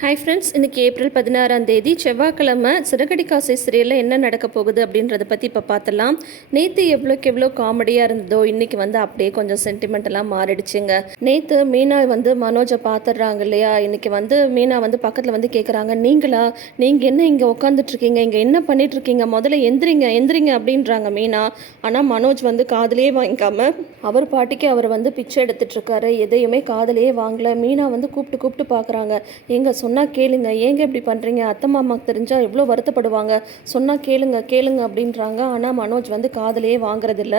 Hi friends இன்னைக்கு April பதினாறாம் தேதி செவ்வாய்க்கிழமை சிறகடிக்காசை சிறையில் என்ன நடக்க போகுது அப்படின்றத பற்றி இப்போ பார்த்தலாம் நேற்று எவ்வளோக்கு எவ்வளோ காமெடியாக இருந்ததோ இன்னைக்கு வந்து அப்படியே கொஞ்சம் சென்டிமெண்டெல்லாம் மாறிடுச்சுங்க. நேற்று மீனா வந்து மனோஜை பார்த்துடுறாங்க இல்லையா? இன்னைக்கு வந்து மீனா வந்து பக்கத்தில் வந்து கேட்குறாங்க நீங்களா? நீங்கள் என்ன இங்கே உட்காந்துட்ருக்கீங்க இங்கே என்ன பண்ணிகிட்ருக்கீங்க இருக்கீங்க? முதல்ல எந்திரிங்க எந்திரிங்க அப்படின்றாங்க மீனா. ஆனால் மனோஜ் வந்து காதுலயே வாங்கிக்காம அவர் பாட்டிக்கு அவர் வந்து பிச்சை எடுத்துகிட்டுருக்காரு எதையுமே காதுலயே வாங்கல. மீனா வந்து கூப்பிட்டு கூப்பிட்டு பார்க்குறாங்க. எங்கள் சொன்னால் கேளுங்க. ஏங்க இப்படி பண்ணுறீங்க அத்தை மாமாக்கு தெரிஞ்சால் எவ்வளோ வருத்தப்படுவாங்க. சொன்னால் கேளுங்க கேளுங்க அப்படின்றாங்க. ஆனால் மனோஜ் வந்து காதலையே வாங்குறதில்ல.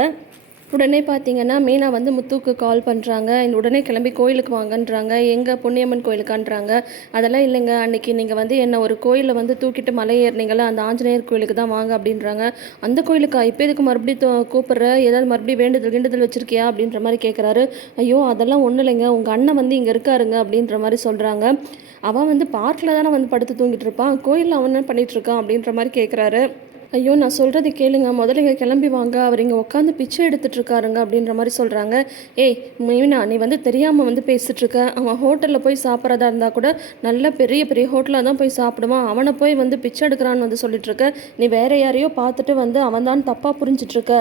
உடனே பார்த்தீங்கன்னா மீனா வந்து முத்துக்கு கால் பண்ணுறாங்க உடனே கிளம்பி கோயிலுக்கு வாங்கன்றாங்க. எங்கே பொன்னியம்மன் கோயிலுக்கான்றாங்க. அதெல்லாம் இல்லைங்க. அன்னைக்கு நீங்கள் வந்து என்ன ஒரு கோயிலில் வந்து தூக்கிட்டு மலை ஏறினீங்களா? அந்த ஆஞ்சநேயர் கோயிலுக்கு தான் வாங்க அப்படின்றாங்க. அந்த கோயிலுக்கா? இப்போ எதுக்கு மறுபடியும் கூப்பிட்ற? ஏதாவது மறுபடியும் வேண்டுதல் வேண்டுதல் வச்சுருக்கியா? அப்படின்ற மாதிரி கேட்குறாரு ஐயோ அதெல்லாம் ஒன்றும் இல்லைங்க. உங்கள் அண்ணன் வந்து இங்கே இருக்காருங்க அப்படின்ற மாதிரி சொல்கிறாங்க அவன் வந்து பார்க்கில் தானே வந்து படுத்து தூங்கிட்டு இருப்பான். கோயிலில் அவன் என்ன பண்ணிகிட்ருக்கான் அப்படின்ற மாதிரி கேட்குறாரு ஐயோ நான் சொல்கிறது கேளுங்க. முதல்ல இங்கே கிளம்பி வாங்க. அவர் இங்கே உட்காந்து பிச்சை எடுத்துட்டு இருக்காருங்க அப்படின்ற மாதிரி சொல்கிறாங்க ஏய் மீனா நீ வந்து தெரியாமல் வந்து பேசிட்டு இருக்க. அவன் ஹோட்டலில் போய் சாப்பிட்றதா இருந்தால் கூட நல்ல பெரிய பெரிய ஹோட்டலாக தான் போய் சாப்பிடுவான். அவனை போய் வந்து பிச்சை எடுக்கிறான்னு வந்து சொல்லிட்டு இருக்க. நீ வேற யாரையோ பார்த்துட்டு வந்து அவன் தான் தப்பாக புரிஞ்சிட்டு இருக்க.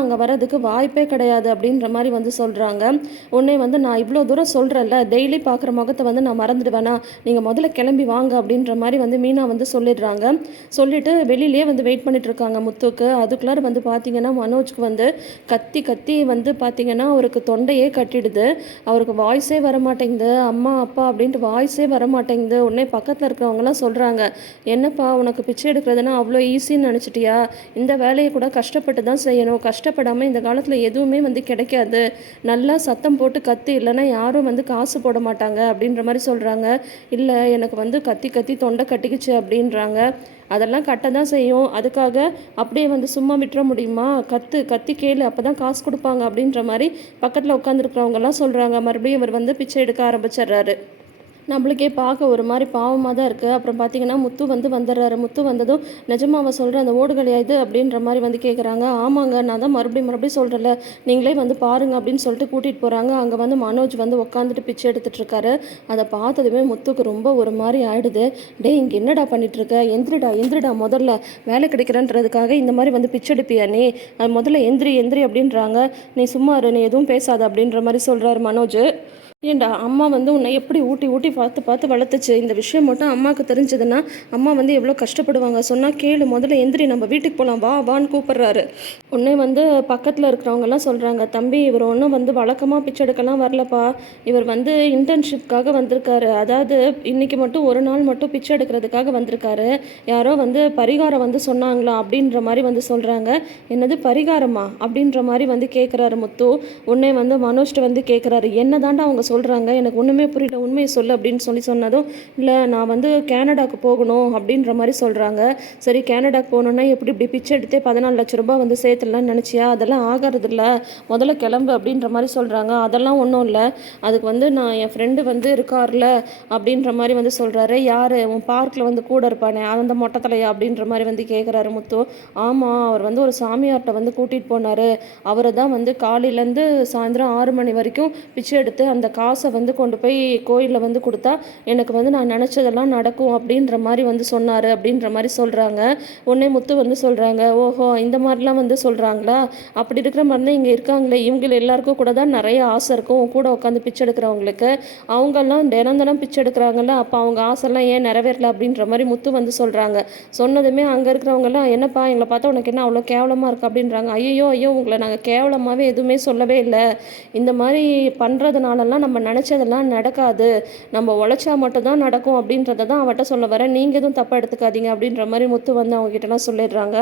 அங்கே வர்றதுக்கு வாய்ப்பே கிடையாது அப்படின்ற மாதிரி வந்து சொல்கிறாங்க உன்னை வந்து நான் இவ்வளோ தூரம் சொல்கிறேன்ல டெய்லி பார்க்குற முகத்தை வந்து நான் மறந்துடுவேனா? நீங்கள் முதல்ல கிளம்பி வாங்க அப்படின்ற மாதிரி வந்து மீனா வந்து சொல்லிடுறாங்க. சொல்லிட்டு வெளியிலேயே வந்து வெயிட் பண்ணிட்டு இருக்காங்க முத்துக்கு அதுக்குள்ளார வந்து பார்த்தீங்கன்னா மனோஜ்க்கு வந்து கத்தி கத்தி வந்து பார்த்தீங்கன்னா அவருக்கு தொண்டையே கட்டிடுது. அவருக்கு வாய்ஸே வர மாட்டேங்குது அம்மா அப்பா அப்படின்ட்டு வாய்ஸே வர மாட்டேங்குது உடனே பக்கத்தில் இருக்கிறவங்கலாம் சொல்கிறாங்க என்னப்பா உனக்கு பிச்சை எடுக்கிறதுனா அவ்வளோ ஈஸின்னு நினச்சிட்டியா? இந்த வேலையை கூட கஷ்டப்பட்டு தான் செய்யணும். கஷ்டப்படாமல் இந்த காலத்தில் எதுவுமே வந்து கிடைக்காது. நல்லா சத்தம் போட்டு கத்தி. இல்லைன்னா யாரும் வந்து காசு போட மாட்டாங்க அப்படின்ற மாதிரி சொல்கிறாங்க இல்லை எனக்கு வந்து கத்தி கத்தி தொண்டை கட்டிக்கிச்சு அப்படின்றாங்க. அதெல்லாம் கட்ட தான் செய்யும். அதுக்காக அப்படியே வந்து சும்மா விட்டுற முடியுமா? கத்து கத்தி கேளு அப்போ தான் காசு கொடுப்பாங்க அப்படின்ற மாதிரி பக்கத்தில் உட்காந்துருக்கிறவங்கெல்லாம் சொல்கிறாங்க மறுபடியும் இவர் வந்து பிச்சை எடுக்க ஆரம்பிச்சிடுறாரு. நம்மளுக்கே பார்க்க ஒரு மாதிரி பாவமாக தான் இருக்குது அப்புறம் பார்த்தீங்கன்னா முத்து வந்து வந்துடுறாரு. முத்து வந்ததும் நிஜமாவ சொல்கிற அந்த ஓடுகளையா இது அப்படின்ற மாதிரி வந்து கேட்குறாங்க ஆமாங்க நான் தான் மறுபடியும் மறுபடியும் சொல்கிறேன்ல நீங்களே வந்து பாருங்க அப்படின்னு சொல்லிட்டு கூட்டிகிட்டு போகிறாங்க அங்கே வந்து மனோஜ் வந்து உட்காந்துட்டு பிச்சை எடுத்துகிட்டு இருக்காரு. அதை பார்த்ததுமே முத்துக்கு ரொம்ப ஒரு மாதிரி ஆயிடுது. டேய் இங்கே என்னடா பண்ணிட்டு இருக்க எந்திரிடா எந்திரிடா முதல்ல. வேலை கிடைக்கிறன்றதுக்காக இந்த மாதிரி வந்து பிச்சை எடுப்பியா நீ? அது முதல்ல எந்திரி எந்திரி அப்படின்றாங்க. நீ சும்மா நீ எதுவும் பேசாத அப்படின்ற மாதிரி சொல்கிறாரு மனோஜ். ஏண்டா அம்மா வந்து உன்னை எப்படி ஊட்டி ஊட்டி பார்த்து பார்த்து வளர்த்துச்சு? இந்த விஷயம் மட்டும் அம்மாவுக்கு தெரிஞ்சதுன்னா அம்மா வந்து எவ்வளோ கஷ்டப்படுவாங்க? சொன்னால் கேளு முதல்ல எந்திரி நம்ம வீட்டுக்கு போகலாம் வா வான்னு கூப்பிட்றாரு. உடனே வந்து பக்கத்தில் இருக்கிறவங்கலாம் சொல்கிறாங்க தம்பி இவர் ஒன்றும் வந்து வழக்கமாக பிச்சை எடுக்கலாம் வரலப்பா. இவர் வந்து இன்டர்ன்ஷிப்காக வந்திருக்காரு. அதாவது இன்றைக்கி மட்டும் ஒரு நாள் மட்டும் பிச்சை எடுக்கிறதுக்காக வந்திருக்காரு. யாரோ வந்து பரிகாரம் வந்து சொன்னாங்களா? அப்படின்ற மாதிரி வந்து சொல்கிறாங்க என்னது பரிகாரமா? அப்படின்ற மாதிரி வந்து கேட்குறாரு முத்து. உடனே வந்து மனோஜ்ட்ட வந்து கேட்குறாரு என்ன அவங்க சொல்கிறாங்க எனக்கு ஒன்றுமே புரியல. உண்மையை சொல்லு அப்படின்னு சொல்லி சொன்னதும் இல்லை நான் வந்து கேனடாக்கு போகணும் அப்படின்ற மாதிரி சொல்கிறாங்க சரி கேனடாக்கு போகணுன்னா எப்படி இப்படி பிச்சை எடுத்தே பதினாலு லட்ச ரூபாய் வந்து சேர்த்துடலாம்னு நினச்சியா? அதெல்லாம் ஆகாறதில்ல முதல்ல கிளம்பு அப்படின்ற மாதிரி சொல்கிறாங்க அதெல்லாம் ஒன்றும் இல்லை. அதுக்கு வந்து நான் என் ஃப்ரெண்டு வந்து இருக்கார்ல அப்படின்ற மாதிரி வந்து சொல்கிறாரு யார்? உன் பார்க்கில் வந்து கூட இருப்பானே. அந்த மொட்டத்தலையா அப்படின்ற மாதிரி வந்து கேட்குறாரு முத்து. ஆமாம் அவர் வந்து ஒரு சாமியார்கிட்ட வந்து கூட்டிகிட்டு போனார். அவரை தான் வந்து காலையிலேருந்து சாயந்தரம் ஆறு மணி வரைக்கும் பிச்சை எடுத்து அந்த காசை வந்து கொண்டு போய் கோயிலில் வந்து கொடுத்தா எனக்கு வந்து நான் நினச்சதெல்லாம் நடக்கும் அப்படின்ற மாதிரி வந்து சொன்னார் அப்படின்ற மாதிரி சொல்கிறாங்க உடனே முத்து வந்து சொல்கிறாங்க ஓஹோ இந்த மாதிரிலாம் வந்து சொல்கிறாங்களா அப்படி இருக்கிற மாதிரி தான் இங்கே இருக்காங்களே. இவங்க எல்லாருக்கும் கூட தான் நிறைய ஆசை இருக்கும். உன் கூட உட்காந்து பிச்சை எடுக்கிறவங்களுக்கு. அவங்கெல்லாம் தினம் தினம் பிச்சை எடுக்கிறாங்கல்ல. அப்போ அவங்க ஆசைலாம் ஏன் நிறைவேறல? அப்படின்ற மாதிரி முத்து வந்து சொல்கிறாங்க சொன்னதுமே அங்கே இருக்கிறவங்கெல்லாம் என்னப்பா எங்களை பார்த்தா உனக்கு என்ன அவ்வளோ கேவலமாக இருக்குது அப்படின்றாங்க. ஐயோ ஐயோ உங்களை நாங்கள் கேவலமாகவே எதுவுமே சொல்லவே இல்லை. இந்த மாதிரி பண்ணுறதுனாலலாம் நம்ம நம்ம நினச்சதெல்லாம் நடக்காது. நம்ம உழைச்சா மட்டும் தான் நடக்கும் அப்படின்றத தான் அவட்ட சொல்ல வரேன். நீங்கள் எதுவும் தப்பாக எடுத்துக்காதீங்க அப்படின்ற மாதிரி முத்து வந்து அவங்க கிட்டலாம் சொல்லிடுறாங்க.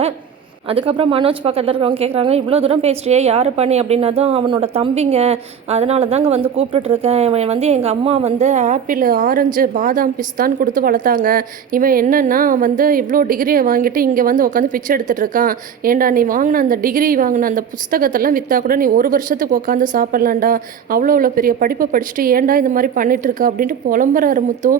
அதுக்கப்புறம் மனோஜ் பக்கத்தில் இருக்கிறவங்க கேட்குறாங்க இவ்வளோ தூரம் பேசுறியே யார் பண்ணி? அப்படின்னதும் அவனோட தம்பிங்க. அதனால தாங்க வந்து கூப்பிட்டுட்ருக்கேன் இவன் வந்து எங்கள் அம்மா வந்து ஆப்பிள் ஆரஞ்சு பாதாம் பிஸ்தான் கொடுத்து வளர்த்தாங்க. இவன் என்னென்னா வந்து இவ்வளோ டிகிரியை வாங்கிட்டு இங்கே வந்து உட்காந்து பிச்சை எடுத்துகிட்டு இருக்கான். ஏன்டா நீ வாங்கின அந்த டிகிரி வாங்கின அந்த புஸ்தகத்தெல்லாம் விற்றா கூட நீ ஒரு வருஷத்துக்கு உட்காந்து சாப்பிட்லாண்டா அவ்வளோ அவ்வளோ பெரிய படிப்பை படிச்சுட்டு ஏன்டா இந்த மாதிரி பண்ணிட்டு இருக்க? அப்படின்ட்டு புலம்புறாரு முத்து.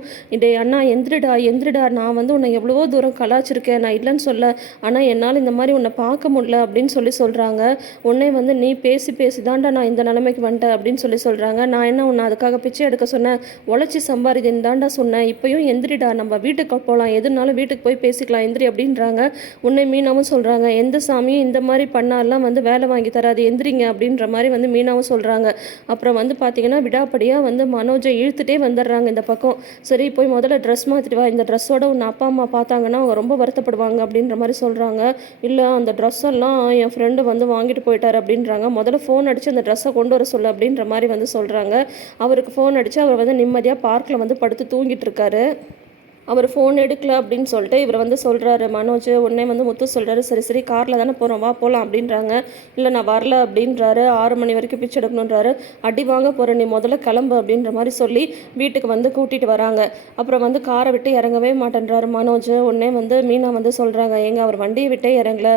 டே அண்ணா எந்திரிடா எந்திரிடா. நான் வந்து உன்னை எவ்வளவோ தூரம் கலாச்சிருக்கேன் நான் இல்லைன்னு சொல்ல. ஆனால் என்னால் இந்த மாதிரி உன்னை பார்க்க முடியல அப்படின்னு சொல்லி சொல்கிறாங்க உன்னே வந்து நீ பேசி பேசி தான்டா நான் இந்த நிலைமைக்கு வந்துட்டேன் அப்படின்னு சொல்லி சொல்கிறாங்க நான் என்ன உன்னை அதுக்காக பிச்சை எடுக்க சொன்னேன்? உழைச்சி சம்பாதிதுன்னு தான்டா சொன்னேன். இப்போயும் எந்திரிடா நம்ம வீட்டுக்கு போகலாம் எதுனாலும் வீட்டுக்கு போய் பேசிக்கலாம் எந்திரி அப்படின்றாங்க. உன்னை மீனாவும் சொல்கிறாங்க எந்த சாமியும் இந்த மாதிரி பண்ணாலாம் வந்து வேலை வாங்கி தராது. எந்திரிங்க அப்படின்ற மாதிரி வந்து மீனாவும் சொல்கிறாங்க அப்புறம் வந்து பார்த்தீங்கன்னா விடாப்படியாக வந்து மனோஜை இழுத்துட்டே வந்துடுறாங்க இந்த பக்கம். சரி போய் முதல்ல ட்ரெஸ் மாற்றிட்டு வா. இந்த ட்ரெஸ்ஸோட உன் அப்பா அம்மா பார்த்தாங்கன்னா அவங்க ரொம்ப வருத்தப்படுவாங்க அப்படின்ற மாதிரி சொல்கிறாங்க இல்லை அந்த ட்ரெஸ் எல்லாம் என் ஃப்ரெண்டு வந்து வாங்கிட்டு போயிட்டார் அப்படின்றாங்க. முதல்ல ஃபோன் அடித்து அந்த ட்ரெஸ்ஸை கொண்டு வர சொல்லு அப்படின்ற மாதிரி வந்து சொல்கிறாங்க அவருக்கு ஃபோன் அடித்து அவர் வந்து நிம்மதியாக பார்க்கில் வந்து படுத்து தூங்கிட்டு இருக்காரு. அவர் ஃபோன் எடுக்கல அப்படின்னு சொல்லிட்டு இவர் வந்து சொல்கிறாரு மனோஜ் உடனே வந்து முத்து சொல்கிறாரு சரி சரி காரில் தானே போகிறோம் வா போகலாம் அப்படின்றாங்க. இல்லை நான் வரல அப்படின்றாரு. ஆறு மணி வரைக்கும் பிச்சை எடுக்கணுன்றாரு அடி வாங்க போகிற நீ முதல்ல கிளம்பு அப்படின்ற மாதிரி சொல்லி வீட்டுக்கு வந்து கூட்டிகிட்டு வராங்க. அப்புறம் வந்து காரை விட்டு இறங்கவே மாட்டேன்றாரு மனோஜ். உடனே வந்து மீனா வந்து சொல்கிறாங்க எங்க அவர் வண்டியை விட்டே இறங்கல.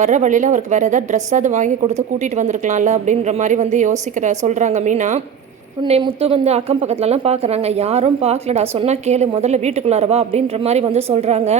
வர்ற வழியில் அவருக்கு வேறு ஏதாவது ட்ரெஸ்ஸாவது வாங்கி கொடுத்து கூட்டிகிட்டு வந்திருக்கலாம்ல அப்படின்ற மாதிரி வந்து யோசிக்கிற சொல்கிறாங்க மீனா. உன்னை முத்து வந்து அக்கம் பக்கத்துலலாம் பார்க்குறாங்க. யாரும் பார்க்கலடா. சொன்னால் கேளு முதல்ல வீட்டுக்குள்ளார வா அப்படின்ற மாதிரி வந்து சொல்கிறாங்க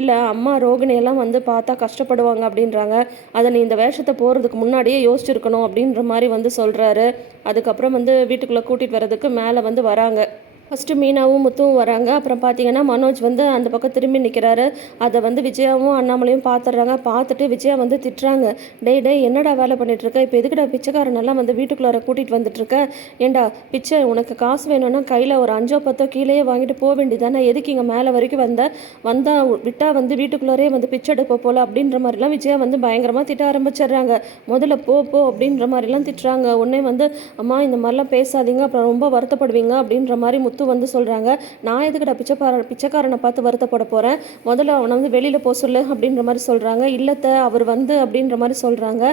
இல்லை அம்மா ரோகிணியெல்லாம் வந்து பார்த்தா கஷ்டப்படுவாங்க அப்படின்றாங்க. அதை நீ இந்த வேஷத்தை போகிறதுக்கு முன்னாடியே யோசிச்சிருக்கணும் அப்படின்ற மாதிரி வந்து சொல்கிறாரு அதுக்கப்புறம் வந்து வீட்டுக்குள்ளே கூட்டிகிட்டு வர்றதுக்கு மேலே வந்து வராங்க. ஃபஸ்ட்டு மீனாவும் முத்துவும் வராங்க. அப்புறம் பார்த்தீங்கன்னா மனோஜ் வந்து அந்த பக்கம் திரும்பி நிற்கிறாரு அதை வந்து விஜயாவும் அண்ணாமலையும் பார்த்துட்றாங்க பார்த்துட்டு விஜயா வந்து திட்டுறாங்க. டேய் டே என்னடா வேலை பண்ணிகிட்ருக்க இப்போ எதுக்குடா பிச்சைக்காரனெல்லாம் வந்து வீட்டுக்குள்ளார கூட்டிகிட்டு வந்துட்டுருக்க? ஏண்டா பிச்சை உனக்கு காசு வேணும்னா கையில் ஒரு அஞ்சோ பத்தோ கீழேயே வாங்கிட்டு போக வேண்டியதானே எதுக்கு இங்கே மேலே வரைக்கும் வந்த? வந்தால் விட்டால் வந்து வீட்டுக்குள்ளாரே வந்து பிச்சை எடுப்ப போல? அப்படின்ற மாதிரிலாம் விஜயா வந்து பயங்கரமாக திட்ட ஆரம்பிச்சிடுறாங்க. முதல்ல போ போ அப்படின்ற மாதிரிலாம் திட்டுறாங்க. உடனே வந்து அம்மா இந்த மாதிரிலாம் பேசாதீங்க. அப்புறம் ரொம்ப வருத்தப்படுவீங்க. அப்படின்ற மாதிரி முத்து வந்து சொல்கிறாங்க நான் எதுக்கடா பிச்சைக்கார பிச்சைக்காரனை பார்த்து வருத்தப்பட போகிறேன் முதல்ல அவனை வந்து வெளியில் போக சொல்லு அப்படின்ற மாதிரி சொல்கிறாங்க இல்லத்தை அவர் வந்து அப்படின்ற மாதிரி சொல்கிறாங்க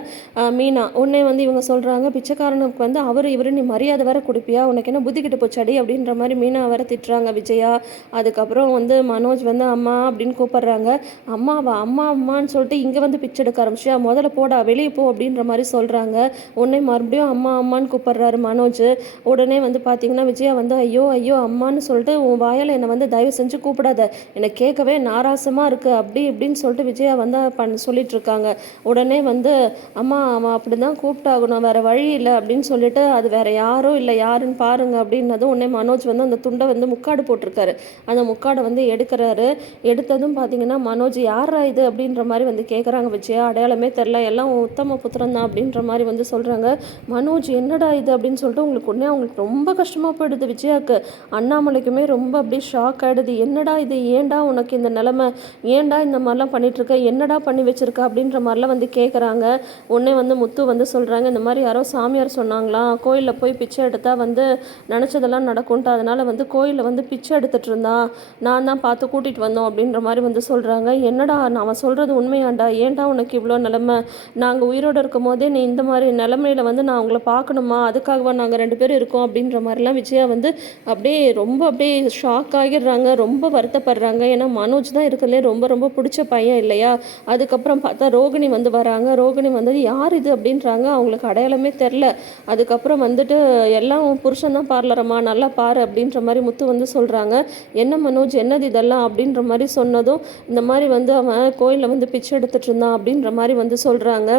மீனா உடனே வந்து இவங்க சொல்கிறாங்க பிச்சைக்காரனுக்கு வந்து அவர் இவர் நீ மரியாதை வேற கொடுப்பியா? உனக்கு என்ன புத்தி கிட்ட போச்சாடி அப்படின்ற மாதிரி மீனா வேற திட்டுறாங்க விஜயா. அதுக்கப்புறம் வந்து மனோஜ் வந்து அம்மா அப்படின்னு கூப்பிடுறாங்க. அம்மாவா? அம்மா அம்மான்னு சொல்லிட்டு இங்கே வந்து பிச்சை எடுக்க ஆரம்பிச்சியா? முதல்ல போடா வெளியே போ அப்படின்ற மாதிரி சொல்கிறாங்க உடனே மறுபடியும் அம்மா அம்மான்னு கூப்பிடுறாரு மனோஜ். உடனே வந்து பார்த்தீங்கன்னா விஜயா வந்து ஐயோ ஐயோ அம்மான்னு சொல்லிட்டு உன் வாயால் என்னை வந்து தயவு செஞ்சு கூப்பிடாத. என்னை கேட்கவே நாராசமாக இருக்குது அப்படி இப்படின்னு சொல்லிட்டு விஜயா வந்து பண் சொல்லிட்டு இருக்காங்க. உடனே வந்து அம்மா அவன் அப்படி தான் கூப்பிட்டாகணும். வேறு வழி இல்லை. அப்படின்னு சொல்லிட்டு அது வேற யாரும் இல்லை. யாருன்னு பாருங்க. அப்படின்னதும் உடனே மனோஜ் வந்து அந்த துண்டை வந்து முக்காடு போட்டிருக்காரு. அந்த முக்காடை வந்து எடுக்கிறாரு. எடுத்ததும் பார்த்தீங்கன்னா மனோஜ் யாரா இது? அப்படின்ற மாதிரி வந்து கேட்குறாங்க விஜயா. அடையாளமே தெரில எல்லாம் உத்தம புத்திரம் தான். அப்படின்ற மாதிரி வந்து சொல்கிறாங்க மனோஜ் என்னடா இது? அப்படின்னு சொல்லிட்டு உங்களுக்கு உடனே அவங்களுக்கு ரொம்ப கஷ்டமாக போயிடுது விஜயாவுக்கு அண்ணாமலைக்குமே ரொம்ப அப்படியே ஷாக் ஆகிடுது என்னடா இது? ஏன்டா உனக்கு இந்த நிலமை? ஏன்டா இந்த மாதிரிலாம் பண்ணிகிட்ருக்க என்னடா பண்ணி வச்சுருக்க? அப்படின்ற மாதிரிலாம் வந்து கேட்குறாங்க உடனே வந்து முத்து வந்து சொல்கிறாங்க இந்த மாதிரி யாரோ சாமியார் சொன்னாங்களாம் கோயிலில் போய் பிச்சை எடுத்தால் வந்து நினச்சதெல்லாம் நடக்கும்ட்டு அதனால் வந்து கோயிலில் வந்து பிச்சை எடுத்துகிட்டு இருந்தான் நான் தான் பார்த்து கூட்டிகிட்டு வந்தோம் அப்படின்ற மாதிரி வந்து சொல்கிறாங்க என்னடா? நான் சொல்கிறது உண்மையாண்டா? ஏன்டா உனக்கு இவ்வளோ நிலமை? நாங்கள் உயிரோடு இருக்கும் போதே நீ இந்த மாதிரி நிலமையில வந்து நான் உங்களை பார்க்கணுமா? அதுக்காகவா நாங்கள் ரெண்டு பேரும் இருக்கோம் அப்படின்ற மாதிரிலாம் விஜயா வந்து அப்படியே ரொம்ப அப்படியே ஷாக் ஆகிடுறாங்க ரொம்ப வருத்தப்படுறாங்க. ஏன்னா மனோஜ் தான் இருக்கிறதுலே ரொம்ப ரொம்ப பிடிச்ச பையன் இல்லையா? அதுக்கப்புறம் பார்த்தா ரோகிணி வந்து வராங்க. ரோகிணி வந்தது யார் இது? அப்படின்றாங்க. அவங்களுக்கு அடையாளமே தெரில. அதுக்கப்புறம் வந்துட்டு எல்லாம் புருஷன் தான் பார்லரம்மா. நல்லா பாரு அப்படின்ற மாதிரி முத்து வந்து சொல்கிறாங்க என்ன மனோஜ்? என்னது இதெல்லாம்? அப்படின்ற மாதிரி சொன்னதும் இந்த மாதிரி வந்து அவன் கோயிலில் வந்து பிச்சை எடுத்துகிட்டு இருந்தான் அப்படின்ற மாதிரி வந்து சொல்கிறாங்க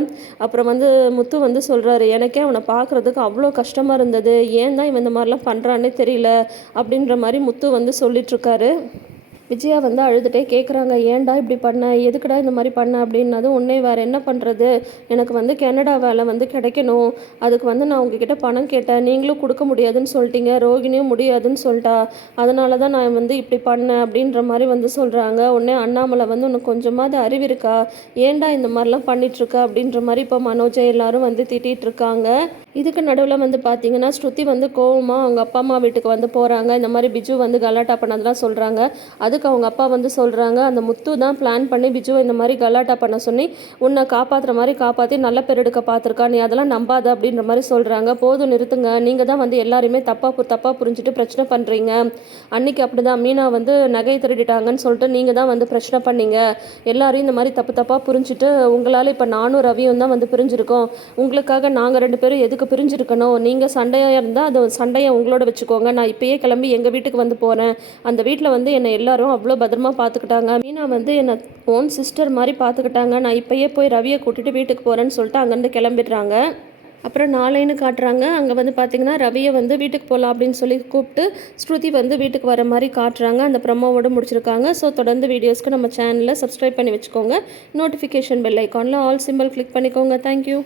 அப்புறம் வந்து முத்து வந்து சொல்கிறாரு எனக்கே அவனை பார்க்குறதுக்கு அவ்வளோ கஷ்டமாக இருந்தது. ஏன் தான் இவன் இந்த மாதிரிலாம் பண்ணுறான்னே தெரியல. அப்படின்ற மாதிரி முத்து வந்து சொல்லிட்டுருக்காரு விஜயா வந்து அழுதுகிட்டே கேட்குறாங்க ஏன்டா இப்படி பண்ண? எதுக்குடா இந்த மாதிரி பண்ண? அப்படின்னதும் உன்னே வேறு என்ன பண்ணுறது எனக்கு வந்து கனடா வேலை வந்து கிடைக்கணும். அதுக்கு வந்து நான் உங்ககிட்ட பணம் கேட்டேன். நீங்களும் கொடுக்க முடியாதுன்னு சொல்லிட்டீங்க. ரோகிணியும் முடியாதுன்னு சொல்லிட்டா. அதனால தான் நான் வந்து இப்படி பண்ணேன் அப்படின்ற மாதிரி வந்து சொல்கிறாங்க உடனே அண்ணாமலை வந்து உனக்கு கொஞ்சமாவது அறிவு இருக்கா? ஏன்டா இந்த மாதிரிலாம் பண்ணிகிட்ருக்க அப்படின்ற மாதிரி இப்போ மனோஜை எல்லாரும் வந்து திட்டிகிட்டு இருக்காங்க. இதுக்கு நடுவில் வந்து பார்த்தீங்கன்னா ஸ்ருதி வந்து கோவமாக அவங்க அப்பா அம்மா வீட்டுக்கு வந்து போகிறாங்க இந்த மாதிரி பிஜு வந்து கலாட்டா பண்ணதெல்லாம் சொல்கிறாங்க அதுக்கு அவங்க அப்பா வந்து சொல்கிறாங்க அந்த முத்து தான் பிளான் பண்ணி பிஜு இந்த மாதிரி கலாட்டா பண்ண சொல்லி உன்னை காப்பாற்றுற மாதிரி காப்பாற்றி நல்ல பேர் எடுக்க பார்த்துருக்கா நீ அதெல்லாம் நம்பாத அப்படின்ற மாதிரி சொல்கிறாங்க போதும் நிறுத்துங்க. நீங்கள் தான் வந்து எல்லாருமே தப்பாக தப்பாக புரிஞ்சுட்டு பிரச்சனை பண்ணுறீங்க அன்னைக்கு அப்படி தான் மீனா வந்து நகை திருடிட்டாங்கன்னு சொல்லிட்டு நீங்கள் தான் வந்து பிரச்சனை பண்ணீங்க. எல்லாரையும் இந்த மாதிரி தப்பு தப்பாக புரிஞ்சுட்டு உங்களால் இப்போ நானும் ரவியும் தான் வந்து பிரிஞ்சிருக்கோம். உங்களுக்காக நாங்கள் ரெண்டு பேரும் எதுக்கு உங்களுக்கு பிரிஞ்சிருக்கணும். நீங்கள் சண்டையாக இருந்தால் அது சண்டையை உங்களோட வச்சுக்கோங்க. நான் இப்பயே கிளம்பி எங்கள் வீட்டுக்கு வந்து போகிறேன் அந்த வீட்டில் வந்து என்னை எல்லாரும் அவ்வளோ பத்திரமா பார்த்துக்கிட்டாங்க மீனா வந்து என்னை ஓன் சிஸ்டர் மாதிரி பார்த்துக்கிட்டாங்க நான் இப்பயே போய் ரவியை கூட்டிகிட்டு வீட்டுக்கு போகிறேன்னு சொல்லிட்டு அங்கேருந்து கிளம்பிடுறாங்க. அப்புறம் நாளைன்னு காட்டுறாங்க. அங்கே வந்து பார்த்தீங்கன்னா ரவியை வந்து வீட்டுக்கு போகலாம் அப்படின்னு சொல்லி கூப்பிட்டு ஸ்ருதி வந்து வீட்டுக்கு வர மாதிரி காட்டுறாங்க. அந்த ப்ரமோவோட முடிச்சிருக்காங்க. ஸோ தொடர்ந்து வீடியோஸ்க்கு நம்ம சேனலில் சப்ஸ்கிரைப் பண்ணி வச்சுக்கோங்க. நோட்டிஃபிகேஷன் பெல் ஐக்கானில் ஆல் சிம்பிள் கிளிக் பண்ணிக்கோங்க. Thank you